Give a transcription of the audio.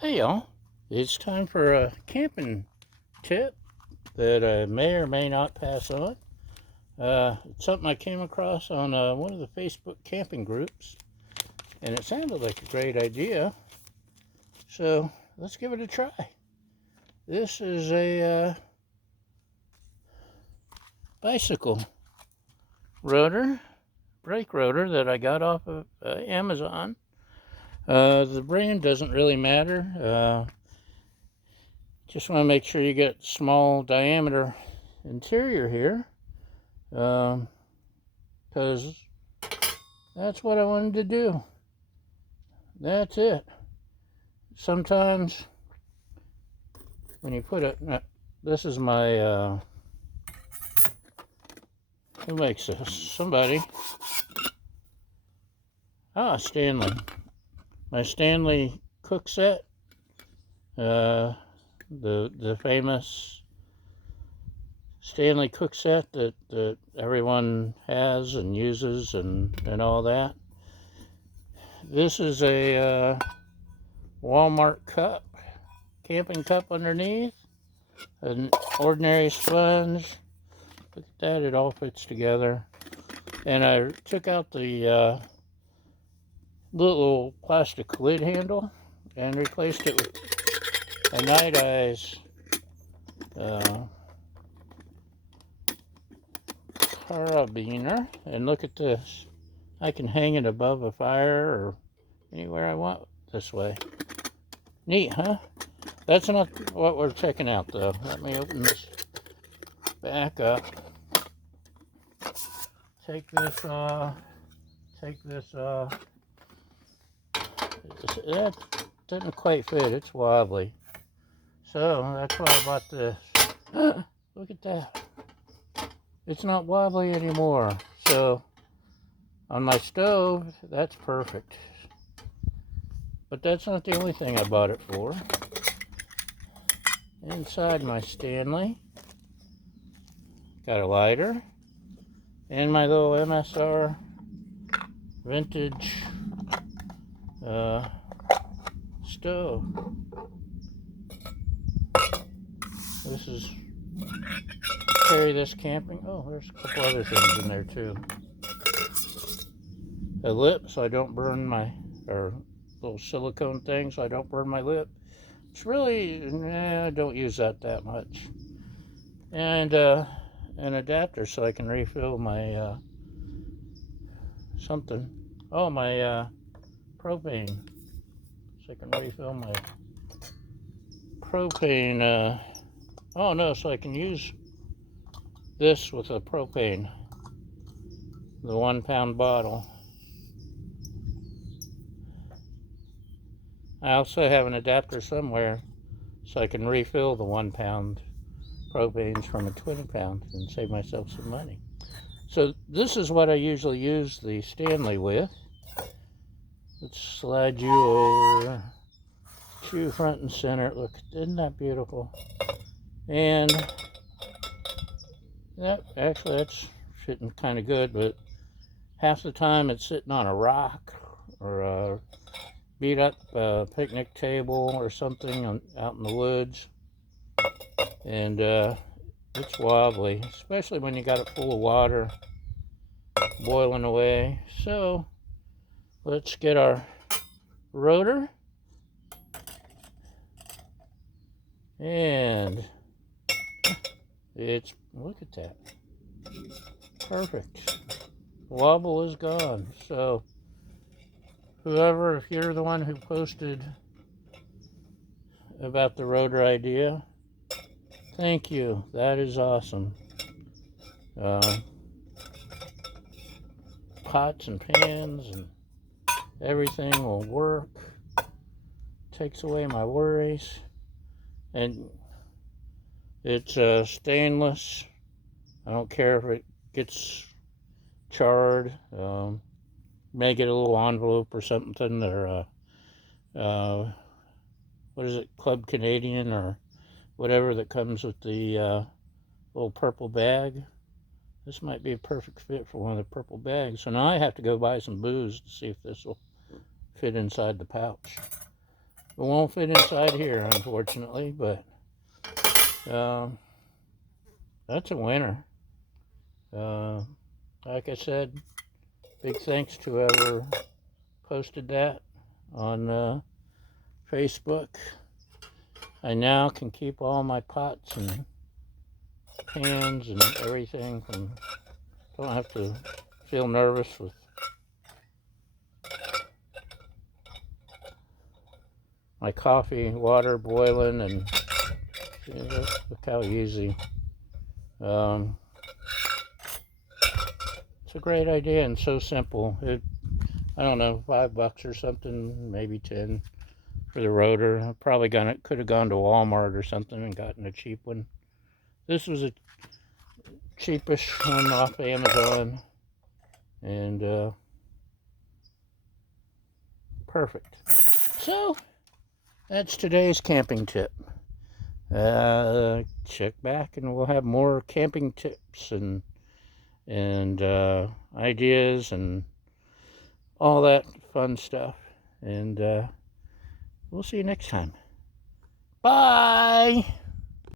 Hey y'all, it's time for a camping tip that I may or may not pass on. It's something I came across on one of the Facebook camping groups, and it sounded like a great idea, so let's give it a try. This is a bicycle rotor, brake rotor that I got off of Amazon. The brand doesn't really matter. Just want to make sure you get small diameter interior here, because that's what I wanted to do. That's it. Sometimes when you put it, this is my, who makes this? Somebody. Stanley. My Stanley cook set. The famous Stanley cook set that everyone has and uses and all that. This is a Walmart cup, camping cup underneath, an ordinary sponge. Look at that, it all fits together. And I took out the little plastic lid handle and replaced it with a night eyes carabiner. And look at this. I can hang it above a fire or anywhere I want this way. Neat, huh? That's not what we're checking out, though. Let me open this back up. Take this off. Take this off. That doesn't quite fit. It's wobbly. So that's why I bought this. Look at that. It's not wobbly anymore. So on my stove, that's perfect. But that's not the only thing I bought it for. Inside my Stanley, got a lighter and my little MSR vintage stove. This is, carry this camping. Oh, there's a couple other things in there too. A lip so I don't burn my, or little silicone thing so I don't burn my lip. It's really, I don't use that much. And an adapter so I can refill my something. Oh, my propane. So I can refill my propane. Oh no, so I can use this with a propane. The 1 pound bottle. I also have an adapter somewhere so I can refill the 1 pound propanes from a 20 pound and save myself some money. So this is what I usually use the Stanley with. Let's slide you over. Shoe front and center. Look, isn't that beautiful? And that actually that's fitting kind of good, but half the time it's sitting on a rock or a beat up picnic table or something out in the woods, and it's wobbly, especially when you got it full of water boiling away. So let's get our rotor, and it's, look at that, perfect. Wobble is gone. So whoever, if you're the one who posted about the rotor idea, thank you. That is awesome. Pots and pans and everything will work. Takes away my worries. And it's stainless. I don't care if it gets charred. May get a little envelope or something, or what is it, Club Canadian or whatever that comes with the little purple bag. This might be a perfect fit for one of the purple bags. So now I have to go buy some booze to see if this will fit inside the pouch. It won't fit inside here, unfortunately, but that's a winner. Like I said, big thanks to whoever posted that on Facebook. I now can keep all my pots and pans and everything from, don't have to feel nervous with my coffee water boiling. And see, look how easy. It's a great idea and so simple. I don't know, $5 or something, maybe 10 for the rotor. I probably could have gone to Walmart or something and gotten a cheap one. This was a cheapish one off Amazon, and perfect. So that's today's camping tip. Check back and we'll have more camping tips and ideas and all that fun stuff. And we'll see you next time. Bye!